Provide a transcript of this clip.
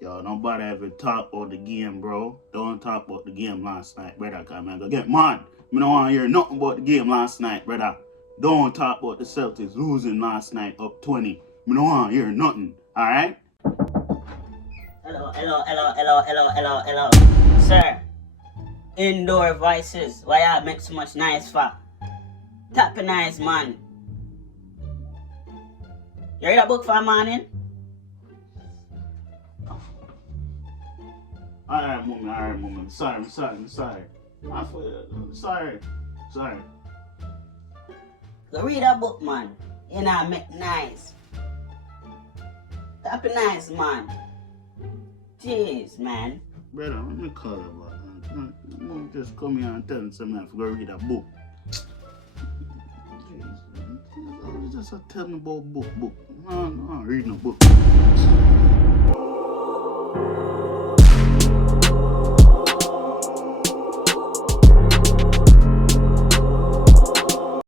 Yo, nobody ever talk about the game, bro. Don't talk about the game last night, brother. Cause man, go get mad. Me don't want to hear nothing about the game last night, brother. Don't talk about the Celtics losing last night up 20. Me don't want to hear nothing. All right? Hello. Sir, indoor voices. Why y'all make so much noise for? Tap nice, man. You read a book for a morning? Alright, moment. Sorry. Sorry. Go read a book, man. You know, make nice. Tap nice, man. Jeez, man. Brother, let me call it, man. You just come here and tell me something if you go read a book. Jeez, man. Just tell me about book. No, I'm reading a book.